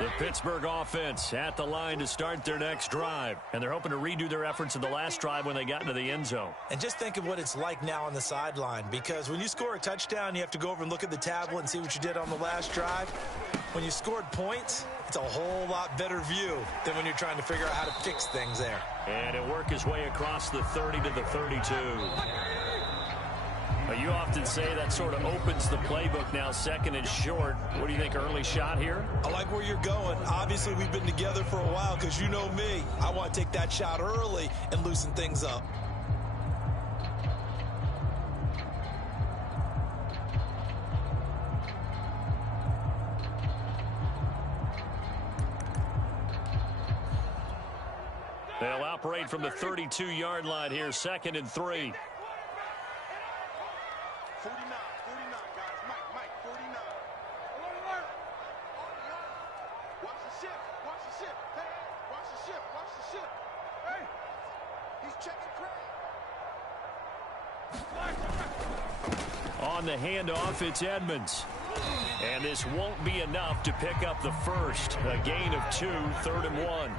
The Pittsburgh offense at the line to start their next drive. And they're hoping to redo their efforts in the last drive when they got into the end zone. And just think of what it's like now on the sideline, because when you score a touchdown, you have to go over and look at the tablet and see what you did on the last drive. When you scored points, it's a whole lot better view than when you're trying to figure out how to fix things there. And he'll work his way across the 30 to the 32. You often say that sort of opens the playbook now, second and short. What do you think, early shot here? I like where you're going. Obviously, we've been together for a while because you know me. I want to take that shot early and loosen things up. They'll operate from the 32-yard line here, second and 3. 49, guys. Mike, 49. Alert. Watch the shift. Hey, watch the shift. Hey, he's checking Craig. On the handoff, it's Edmonds. And this won't be enough to pick up the first. A gain of 2, 3rd and 1.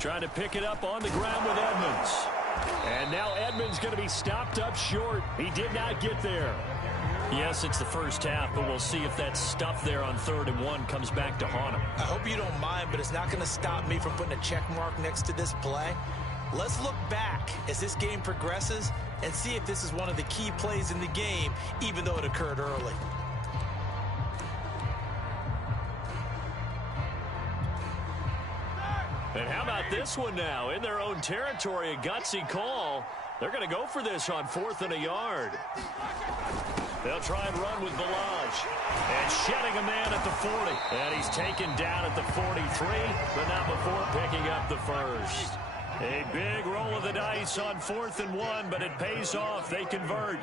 Trying to pick it up on the ground with Edmonds. And now Edmonds going to be stopped up short. He did not get there. Yes, it's the first half, but we'll see if that stuff there on 3rd and 1 comes back to haunt him. I hope you don't mind, but it's not going to stop me from putting a check mark next to this play. Let's look back as this game progresses and see if this is one of the key plays in the game, even though it occurred early. And how about this one now? In their own territory, a gutsy call. They're going to go for this on 4th and a yard. They'll try and run with Balaj. And shedding a man at the 40. And he's taken down at the 43, but not before picking up the first. A big roll of the dice on 4th and 1, but it pays off. They convert.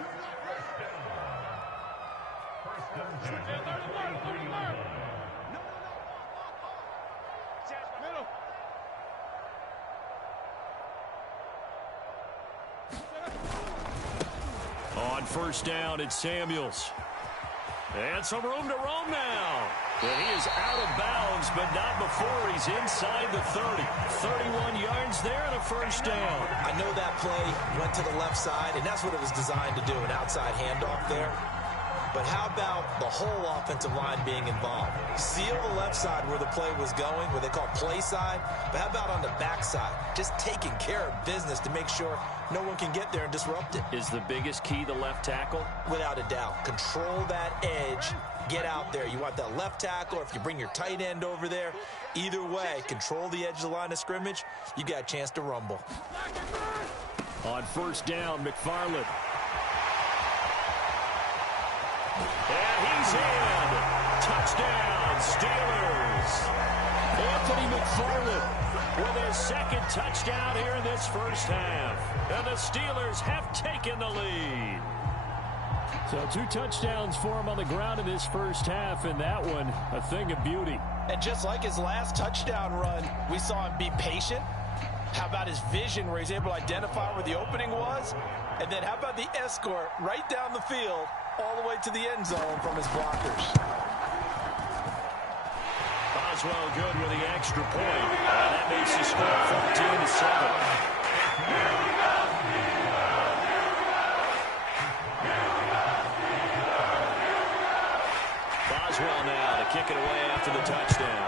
On first down, it's Samuels. And some room to roam now. And he is out of bounds, but not before he's inside the 30. 31 yards there and a first down. I know that play went to the left side, and that's what it was designed to do, an outside handoff there. But how about the whole offensive line being involved? Seal the left side where the play was going, where they call play side. But how about on the back side? Just taking care of business to make sure no one can get there and disrupt it. Is the biggest key the left tackle? Without a doubt. Control that edge. Get out there. You want that left tackle, or if you bring your tight end over there. Either way, control the edge of the line of scrimmage. You got a chance to rumble. On first down, McFarland. And he's in. Touchdown, Steelers. Anthony McFarland with his second touchdown here in this first half. And the Steelers have taken the lead. So 2 touchdowns for him on the ground in this first half, and that one a thing of beauty. And just like his last touchdown run, we saw him be patient. How about his vision where he's able to identify where the opening was? And then how about the escort right down the field all the way to the end zone from his blockers? Boswell good with the extra point. That makes the score 14-7. Boswell now to kick it away after the touchdown.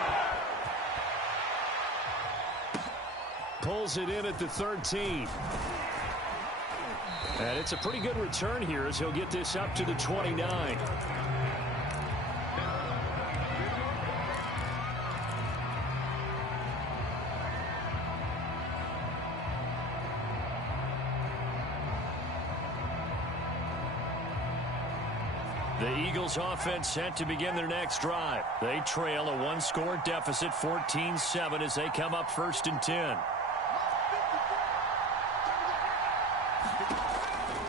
Pulls it in at the 13. And it's a pretty good return here as he'll get this up to the 29. The Eagles offense set to begin their next drive. They trail a 1-score deficit, 14-7, as they come up 1st and 10.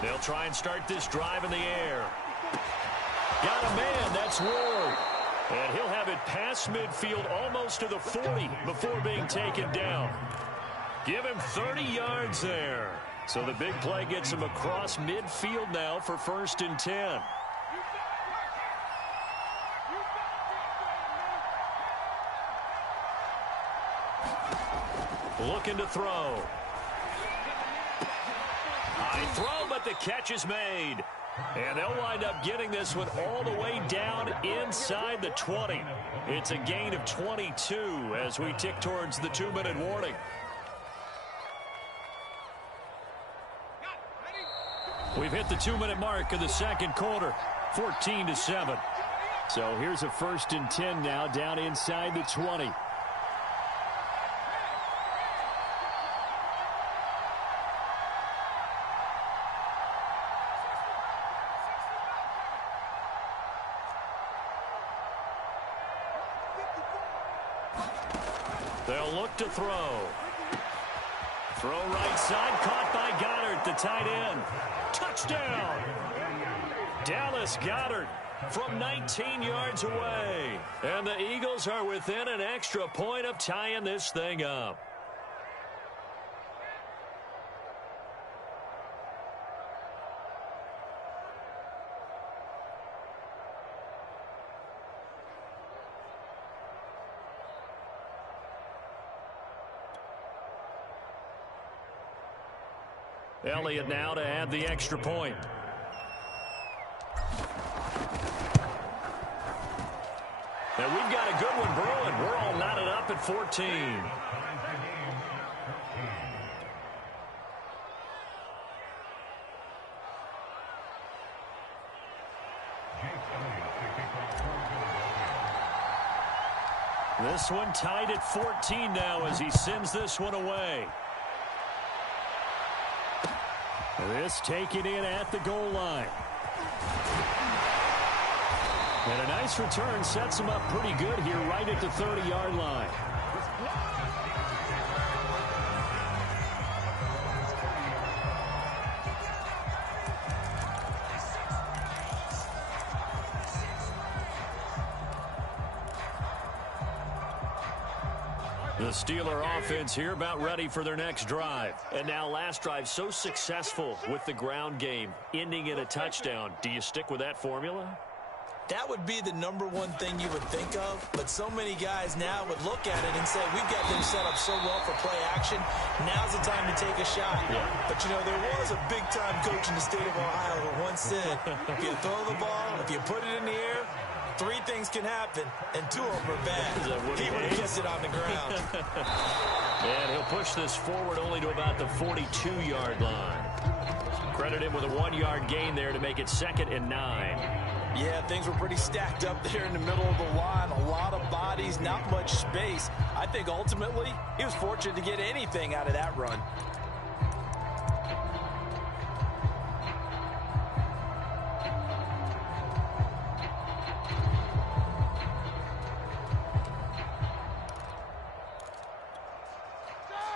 They'll try and start this drive in the air. Got a man, that's Ward. And he'll have it past midfield almost to the 40 before being taken down. Give him 30 yards there. So the big play gets him across midfield now for 1st and 10. Looking to throw. High throw, but the catch is made. And they'll wind up getting this one all the way down inside the 20. It's a gain of 22 as we tick towards the 2-minute warning. We've hit the 2-minute mark of the second quarter, 14-7. So here's a 1st and 10 now down inside the 20. They'll look to throw. Throw right side, caught by Goddard, the tight end. Touchdown! Dallas Goddard from 19 yards away. And the Eagles are within an extra point of tying this thing up. Elliott now to add the extra point. And we've got a good one brewing. We're all knotted up at 14. This one tied at 14 now as he sends this one away. This taken in at the goal line. And a nice return sets him up pretty good here right at the 30-yard line. The Steeler offense here about ready for their next drive. And now last drive so successful with the ground game, ending in a touchdown. Do you stick with that formula? That would be the number one thing you would think of, but so many guys now would look at it and say, we've got them set up so well for play action, now's the time to take a shot. Yeah. But, you know, there was a big-time coach in the state of Ohio who once said, if you throw the ball, if you put it in the air, 3 things can happen, and 2 of them are bad. He would have kept it on the ground. And he'll push this forward only to about the 42-yard line. Credit him with a 1-yard gain there to make it 2nd and 9. Yeah, things were pretty stacked up there in the middle of the line. A lot of bodies, not much space. I think ultimately he was fortunate to get anything out of that run.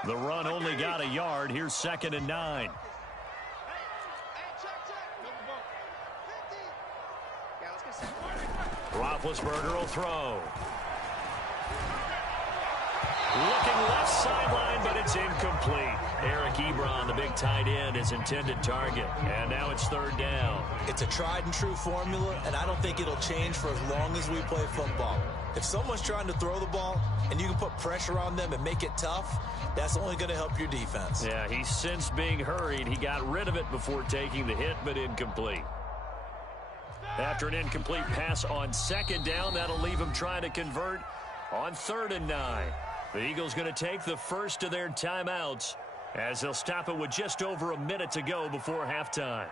The run only got a yard. Here's 2nd and 9. Roethlisberger will throw. Looking left sideline, but it's incomplete. Eric Ebron, the big tight end, is intended target. And now it's 3rd down. It's a tried-and-true formula, and I don't think it'll change for as long as we play football. If someone's trying to throw the ball and you can put pressure on them and make it tough, that's only going to help your defense. Yeah, he's since being hurried. He got rid of it before taking the hit, but incomplete. After an incomplete pass on 2nd down, that'll leave him trying to convert on 3rd and 9. The Eagles going to take the first of their timeouts as they'll stop it with just over a minute to go before halftime.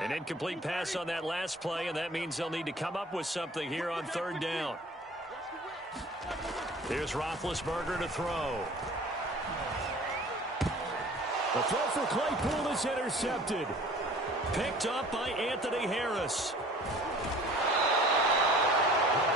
An incomplete pass on that last play, and that means they'll need to come up with something here on 3rd down. Here's Roethlisberger to throw. The throw for Claypool is intercepted. Picked up by Anthony Harris.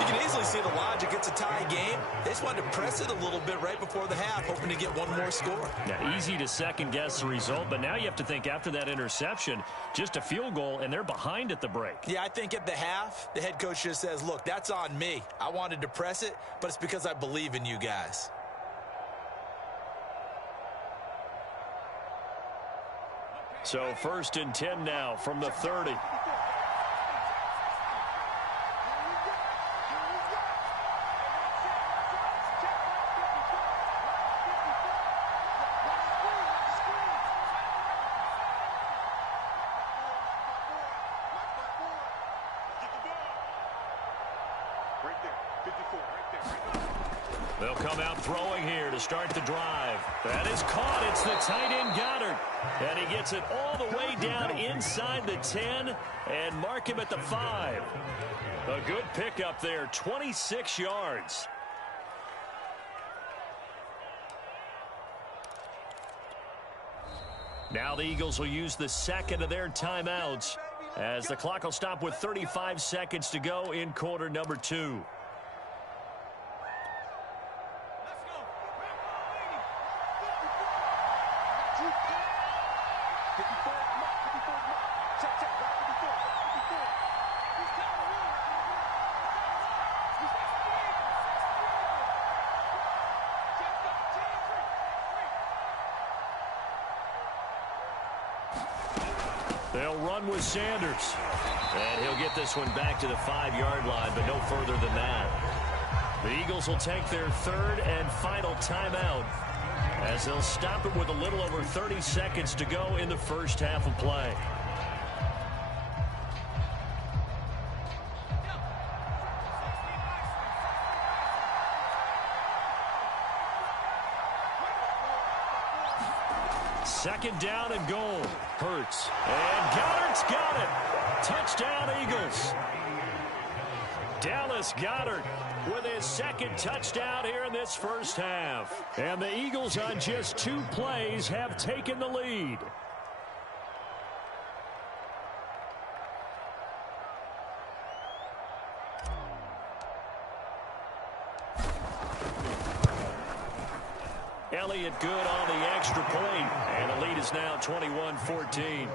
You can easily totally see the logic. It's a tie game. They just wanted to press it a little bit right before the half, hoping to get one more score. Yeah, easy to second-guess the result, but now you have to think after that interception, just a field goal, and they're behind at the break. Yeah, I think at the half, the head coach just says, look, that's on me. I wanted to press it, but it's because I believe in you guys. So 1st and 10 now from the 30. They'll come out throwing here to start the drive. That is caught. It's the tight end Goddard. And he gets it all the way down inside the 10 and mark him at the 5. A good pickup there, 26 yards. Now the Eagles will use the second of their timeouts as the clock will stop with 35 seconds to go in quarter number 2. They'll run with Sanders. And he'll get this one back to the 5-yard line, but no further than that. The Eagles will take their 3rd and final timeout as they'll stop it with a little over 30 seconds to go in the first half of play. Second down and goal. Hurts. And Goddard's got it. Touchdown, Eagles. Dallas Goedert with his second touchdown here in this first half. And the Eagles on just 2 plays have taken the lead. Elliott good on the extra point, and the lead is now 21-14.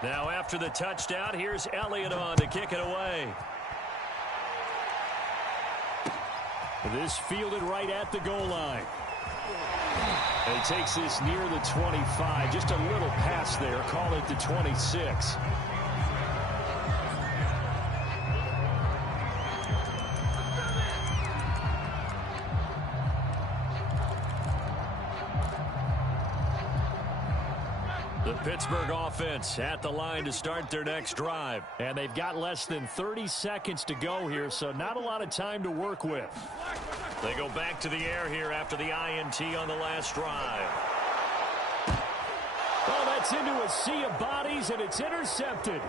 Now after the touchdown, here's Elliott on to kick it away. This fielded right at the goal line. And he takes this near the 25. Just a little pass there. Call it the 26. The Pittsburgh offense at the line to start their next drive. And they've got less than 30 seconds to go here, so not a lot of time to work with. They go back to the air here after the INT on the last drive. Oh, that's into a sea of bodies, and it's intercepted.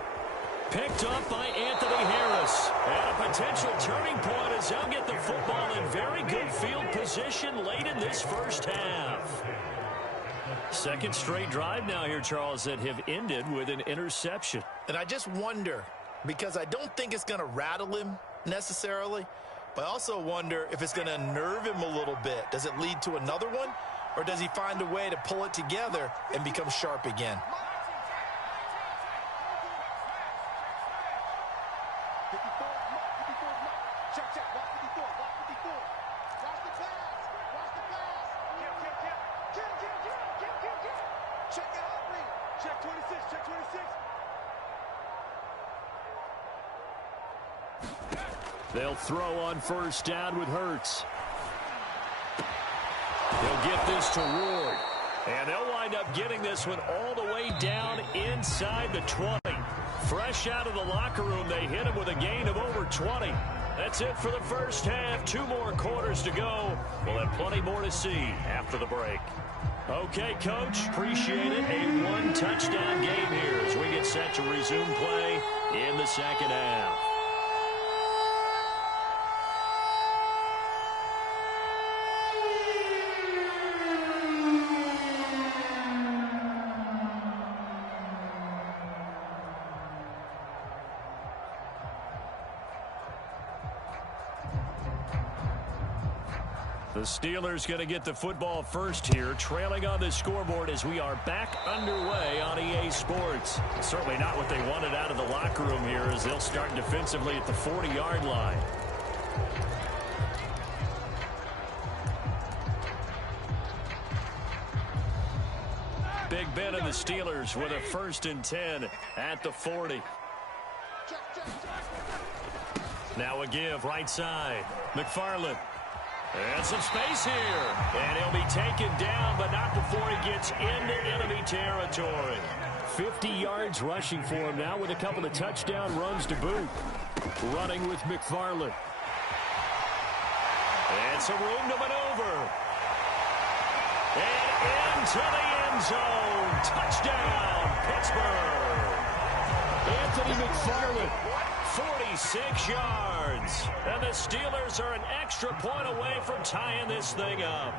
Picked up by Anthony Harris. And a potential turning point as they'll get the football in very good field position late in this first half. Second straight drive now here, Charles, that have ended with an interception. And I just wonder, because I don't think it's going to rattle him necessarily, but I also wonder if it's going to unnerve him a little bit. Does it lead to another one, or does he find a way to pull it together and become sharp again? They'll throw on first down with Hurts. He'll get this to Ward. And they'll wind up getting this one all the way down inside the 20. Fresh out of the locker room, they hit him with a gain of over 20. That's it for the first half. 2 more quarters to go. We'll have plenty more to see after the break. Okay, Coach, appreciate it. A 1-touchdown game here as we get set to resume play in the second half. The Steelers going to get the football first here, trailing on the scoreboard as we are back underway on EA Sports. Certainly not what they wanted out of the locker room here as they'll start defensively at the 40-yard line. Big Ben and the Steelers with a 1st and 10 at the 40. Now a give right side. McFarland. And some space here. And he'll be taken down, but not before he gets into enemy territory. 50 yards rushing for him now with a couple of touchdown runs to boot. Running with McFarland. And some room to maneuver. And into the end zone. Touchdown, Pittsburgh. Anthony McFarland. 46 yards. And the Steelers are an extra point away from tying this thing up.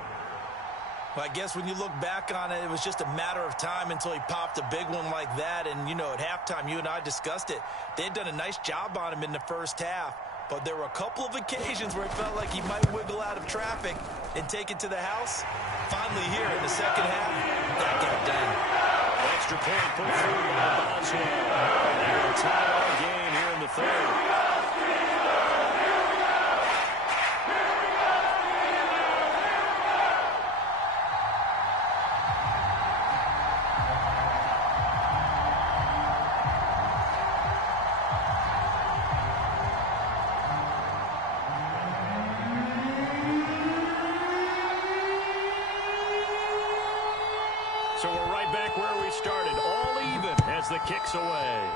Well, I guess when you look back on it, it was just a matter of time until he popped a big one like that. And, you know, at halftime, you and I discussed it. They had done a nice job on him in the first half. But there were a couple of occasions where it felt like he might wiggle out of traffic and take it to the house. Finally here in the second half, that got it done. Extra point put through by Boswell. And they will tie our game here in the third. So we're right back where we started, all even as the kick's away.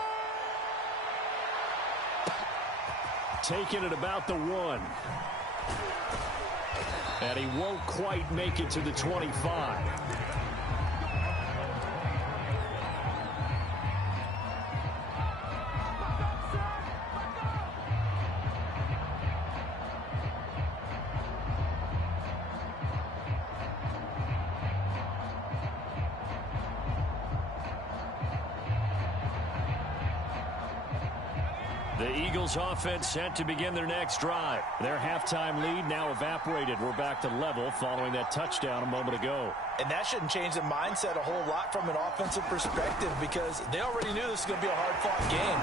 Taking it about the 1. And he won't quite make it to the 25. The Eagles offense set to begin their next drive. Their halftime lead now evaporated. We're back to level following that touchdown a moment ago. And that shouldn't change the mindset a whole lot from an offensive perspective because they already knew this was going to be a hard-fought game.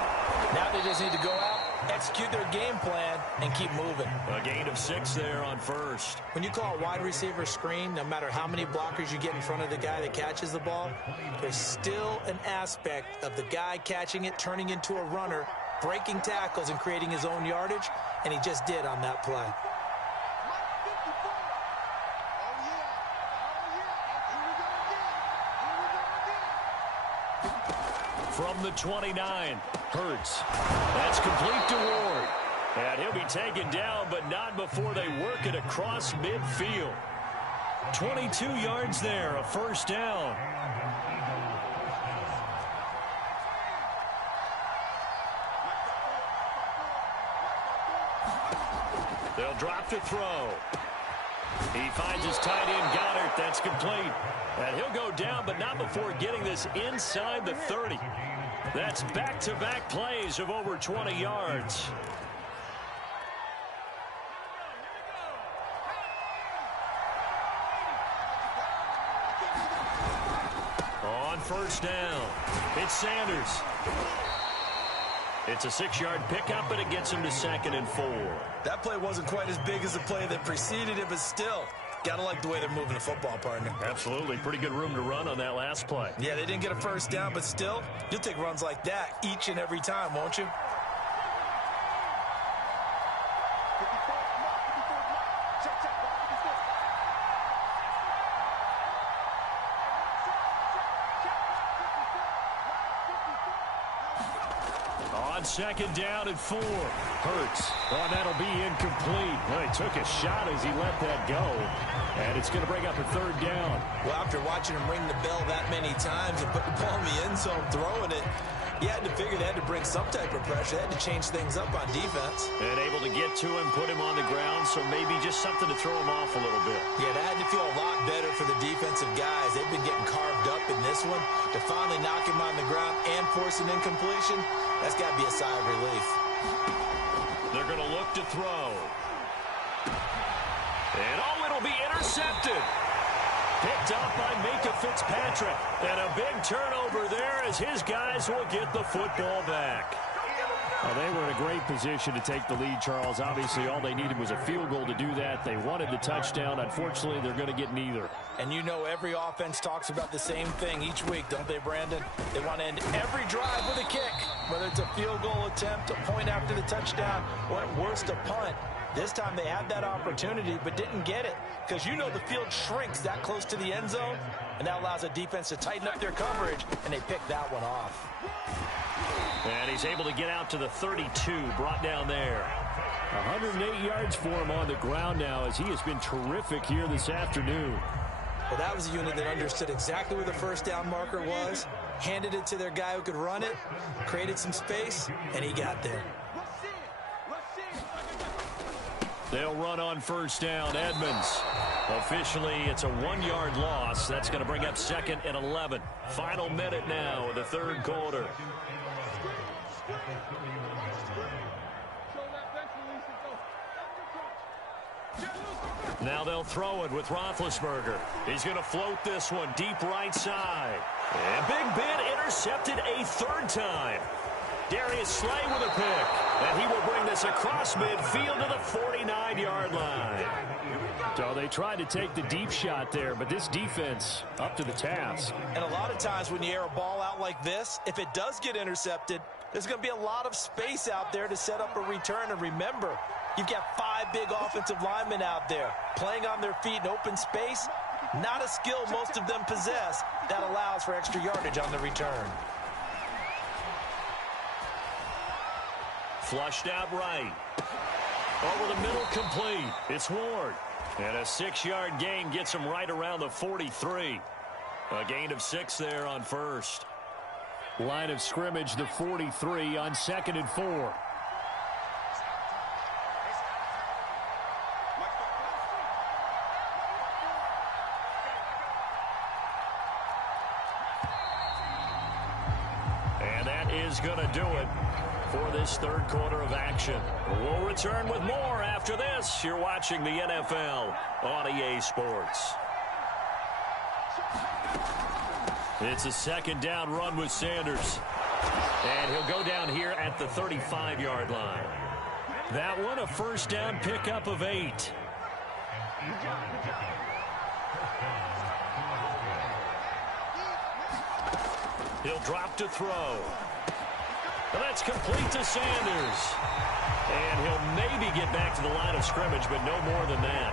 Now they just need to go out, execute their game plan, and keep moving. A gain of 6 there on first. When you call a wide receiver screen, no matter how many blockers you get in front of the guy that catches the ball, there's still an aspect of the guy catching it, turning into a runner, breaking tackles and creating his own yardage, and he just did on that play. From the 29, Hurts. That's complete to Ward. And he'll be taken down, but not before they work it across midfield. 22 yards there, a first down. They'll drop to throw. He finds his tight end, Goddard. That's complete. And he'll go down, but not before getting this inside the 30. That's back-to-back plays of over 20 yards. On first down, it's Sanders. It's a 6-yard pickup, but it gets him to 2nd and 4. That play wasn't quite as big as the play that preceded it, but still, gotta like the way they're moving the football, partner. Absolutely. Pretty good room to run on that last play. Yeah, they didn't get a first down, but still, you'll take runs like that each and every time, won't you? on second down and 4. Hurts. Oh, that'll be incomplete. Well, he took a shot as he let that go. And it's going to bring up a third down. Well, after watching him ring the bell that many times and put the ball in the end zone, throwing it, you had to figure they had to bring some type of pressure. They had to change things up on defense. And able to get to him, put him on the ground, so maybe just something to throw him off a little bit. Yeah, that had to feel a lot better for the defensive guys. They've been getting carved up in this one. To finally knock him on the ground and force an incompletion, that's got to be a sigh of relief. They're going to look to throw. And, oh, it'll be intercepted. Picked up by Micah Fitzpatrick. And a big turnover there as his guys will get the football back. Well, they were in a great position to take the lead, Charles. Obviously, all they needed was a field goal to do that. They wanted the touchdown. Unfortunately, they're going to get neither. And you know every offense talks about the same thing each week, don't they, Brandon? They want to end every drive with a kick, whether it's a field goal attempt, a point after the touchdown, or at worst a punt. This time they had that opportunity but didn't get it because you know the field shrinks that close to the end zone, and that allows a defense to tighten up their coverage, and they picked that one off. And he's able to get out to the 32, brought down there. 108 yards for him on the ground now as he has been terrific here this afternoon. Well, that was a unit that understood exactly where the first down marker was, handed it to their guy who could run it, created some space, and he got there. They'll run on first down. Edmonds. Officially, it's a 1-yard loss. That's going to bring up 2nd and 11. Final minute now of the third quarter. Now they'll throw it with Roethlisberger. He's going to float this one deep right side. And Big Ben intercepted a third time. Darius Slay with a pick. And he will bring this across midfield to the 49-yard line. So they tried to take the deep shot there, but this defense up to the task. And a lot of times when you air a ball out like this, if it does get intercepted, there's going to be a lot of space out there to set up a return. And remember, you've got 5 big offensive linemen out there playing on their feet in open space. Not a skill most of them possess that allows for extra yardage on the return. Flushed out right. Over the middle, complete. It's Ward. And a 6-yard gain gets him right around the 43. A gain of 6 there on first. Line of scrimmage, the 43 on 2nd and 4. And that is going to do it for this third quarter of action. We'll return with more after this. You're watching the NFL on EA Sports. It's a 2nd down run with Sanders. And he'll go down here at the 35-yard line. That one a first down pickup of 8. He'll drop to throw. And that's complete to Sanders. And he'll maybe get back to the line of scrimmage, but no more than that.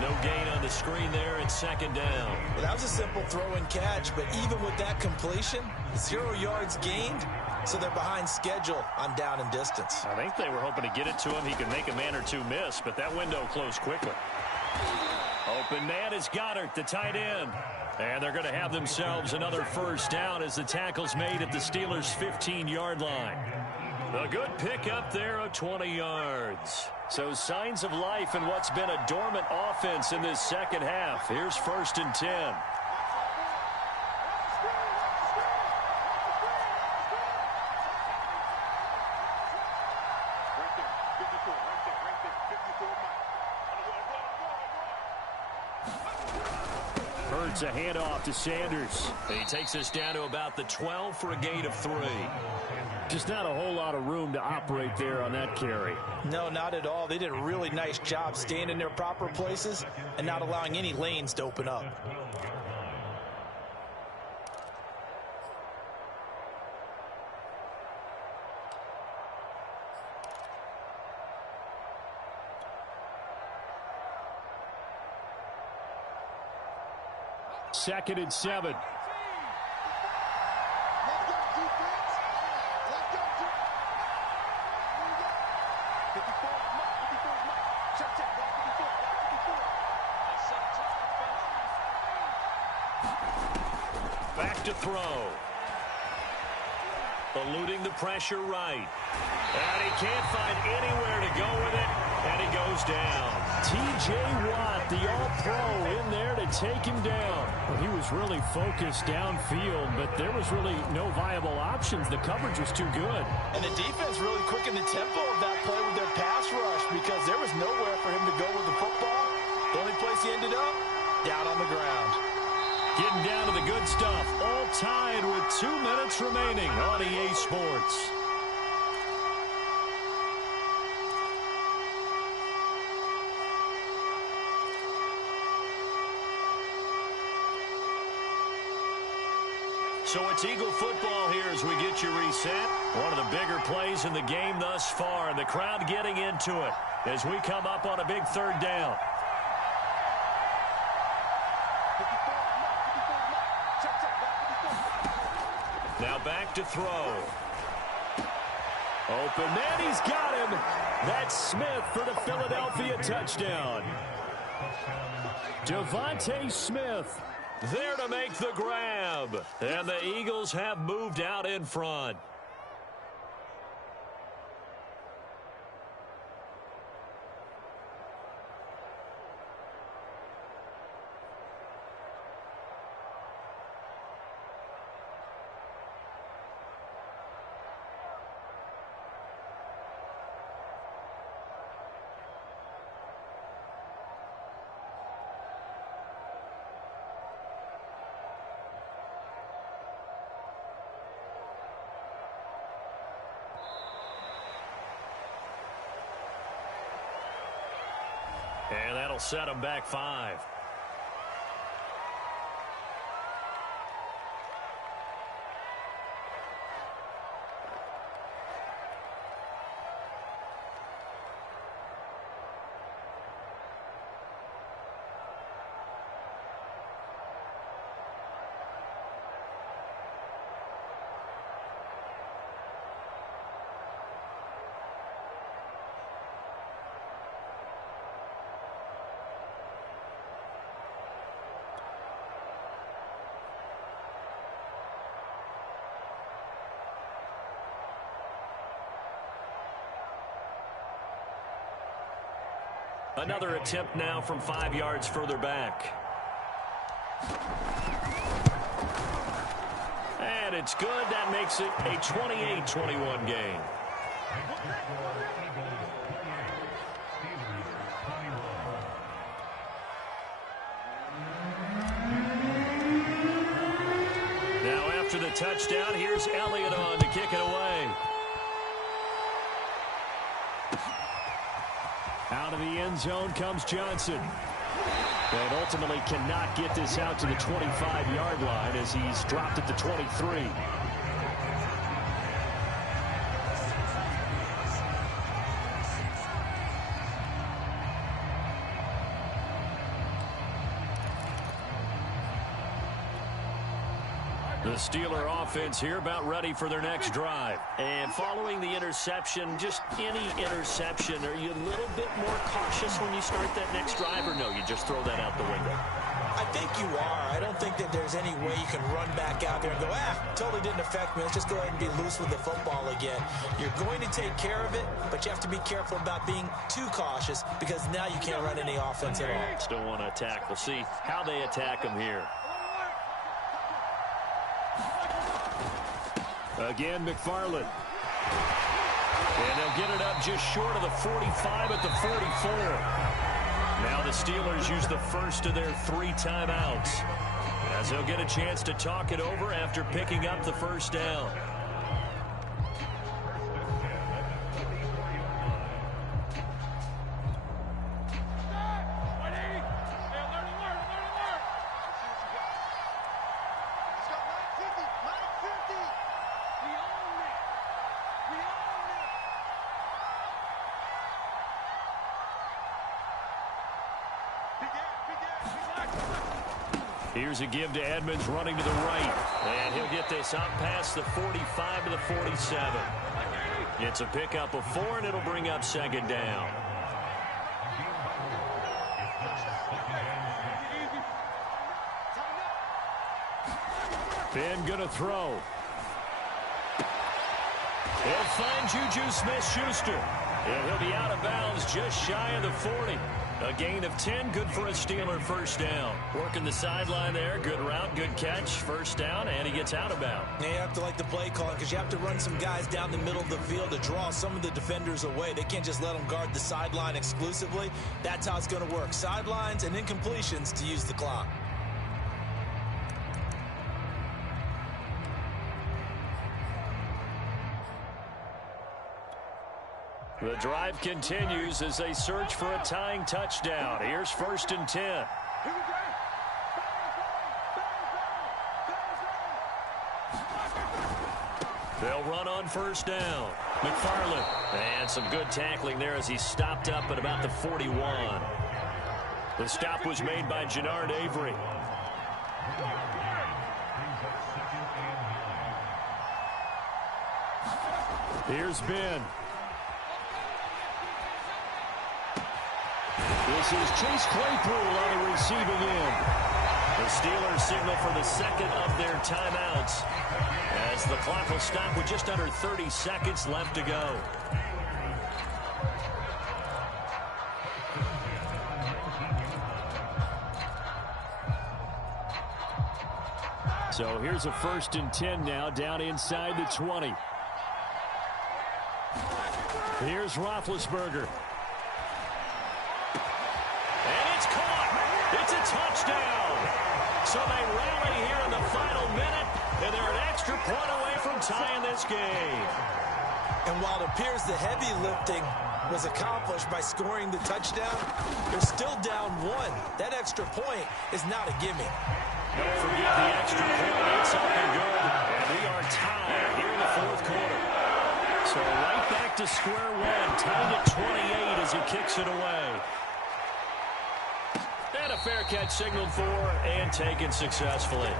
No gain on the screen there at 2nd down. Well, that was a simple throw and catch, but even with that completion, 0 yards gained, so they're behind schedule on down and distance. I think they were hoping to get it to him. He could make a man or two miss, but that window closed quickly. Open man is Goddard, the tight end. And they're going to have themselves another first down as the tackle's made at the Steelers' 15-yard line. A good pickup there of 20 yards. So signs of life in what's been a dormant offense in this second half. Here's 1st and 10. Hurts a handoff to Sanders. And he takes us down to about the 12 for a gain of 3. Just not a whole lot of room to operate there on that carry. No, not at all. They did a really nice job staying in their proper places and not allowing any lanes to open up. Second and 7. Back to throw. Eluding the pressure right. And he can't find anywhere to go with it, and he goes down. T.J. Watt, the All-Pro, in there to take him down. Well, he was really focused downfield, but there was really no viable options. The coverage was too good. And the defense really quickened the tempo of that play with their pass rush because there was nowhere for him to go with the football. The only place he ended up, down on the ground. Getting down to the good stuff. All tied with 2 minutes remaining on EA Sports. So it's Eagle football here as we get you reset. One of the bigger plays in the game thus far, and the crowd getting into it as we come up on a big third down. Now back to throw. Open man, he's got him. That's Smith for the Philadelphia touchdown. Devontae Smith there to make the grab. And the Eagles have moved out in front. And that'll set them back 5. Another attempt now from 5 yards further back. And it's good. That makes it a 28-21 game. Now after the touchdown, here's Elliott on to kick it away. Out of the end zone comes Johnson. And ultimately cannot get this out to the 25-yard line as he's dropped at the 23. The Steeler offense here about ready for their next drive. And following the interception, just any interception, are you a little bit more cautious when you start that next drive, or no, you just throw that out the window? I think you are. I don't think that there's any way you can run back out there and go, totally didn't affect me. Let's just go ahead and be loose with the football again. You're going to take care of it, but you have to be careful about being too cautious because now you can't run any offense at all. Still want to attack. We'll see how they attack them here. Again, McFarland. And they'll get it up just short of the 45 at the 44. Now the Steelers use the first of their 3 timeouts, as they'll get a chance to talk it over after picking up the first down. Here's a give to Edmonds running to the right. And he'll get this up past the 45 to the 47. It's a pickup of 4, and it'll bring up second down. Ben going to throw. He'll find Juju Smith-Schuster. And he'll be out of bounds just shy of the 40. A gain of 10, good for a Steeler first down. Working the sideline there, good route, good catch, first down, and he gets out of bounds. Yeah, you have to like the play calling because you have to run some guys down the middle of the field to draw some of the defenders away. They can't just let them guard the sideline exclusively. That's how it's going to work. Sidelines and incompletions to use the clock. The drive continues as they search for a tying touchdown. Here's 1st and 10. They'll run on first down. McFarland. And some good tackling there as he stopped up at about the 41. The stop was made by Jannard Avery. Here's Ben. This is Chase Claypool on the receiving end. The Steelers signal for the second of their timeouts as the clock will stop with just under 30 seconds left to go. So here's a 1st and 10 now down inside the 20. Here's Roethlisberger. It's a touchdown. So they rally here in the final minute, and they're an extra point away from tying this game. And while it appears the heavy lifting was accomplished by scoring the touchdown, they're still down 1. That extra point is not a gimme. Don't forget the extra point. It's up and good. And we are tied here in the 4th quarter. So right back to square one, tied at 28 as he kicks it away. And a fair catch signaled for and taken successfully.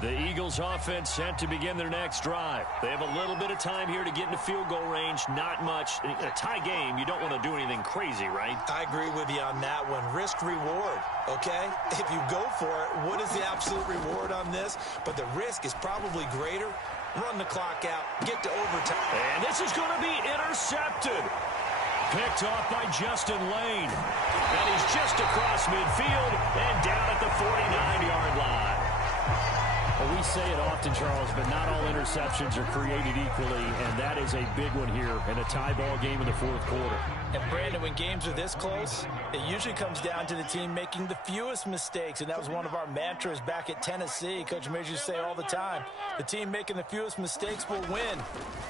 The Eagles offense set to begin their next drive. They have a little bit of time here to get into field goal range. Not much. In a tie game, you don't want to do anything crazy, right? I agree with you on that one. Risk reward, okay? If you go for it, what is the absolute reward on this? But the risk is probably greater. Run the clock out, get to overtime. And this is going to be intercepted. Picked off by Justin Lane. And he's just across midfield and down at the 49-yard line. Well, we say it often, Charles, but not all interceptions are created equally, and that is a big one here in a tie ball game in the 4th quarter. And, Brandon, when games are this close, it usually comes down to the team making the fewest mistakes, and that was one of our mantras back at Tennessee. Coach Major say all the time, the team making the fewest mistakes will win.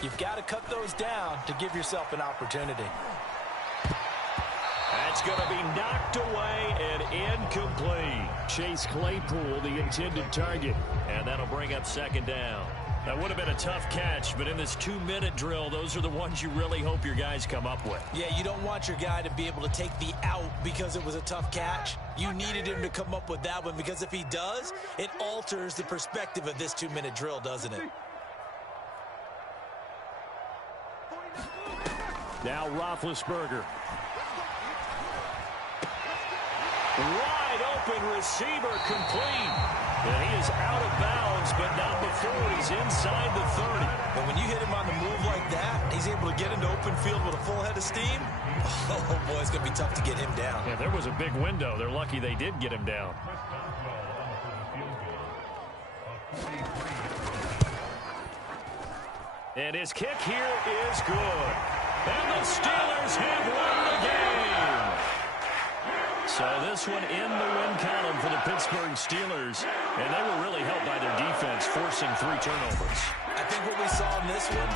You've got to cut those down to give yourself an opportunity. That's going to be knocked away and incomplete. Chase Claypool, the intended target. And that'll bring up 2nd down. That would have been a tough catch, but in this 2-minute drill, those are the ones you really hope your guys come up with. Yeah, you don't want your guy to be able to take the out because it was a tough catch. You needed him to come up with that one because if he does, it alters the perspective of this 2-minute drill, doesn't it? Now Roethlisberger. Wide open receiver complete. And he is out of bounds, but not before he's inside the 30. And when you hit him on the move like that, he's able to get into open field with a full head of steam. Oh, boy, it's going to be tough to get him down. Yeah, there was a big window. They're lucky they did get him down. And his kick here is good. And the Steelers have won the game. So this one in the win column for the Pittsburgh Steelers. And they were really helped by their defense, forcing 3 turnovers. I think what we saw in this one,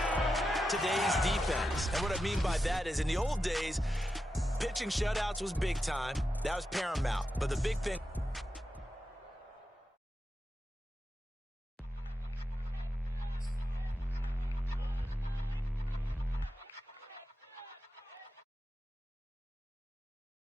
today's defense. And what I mean by that is in the old days, pitching shutouts was big time. That was paramount. But the big thing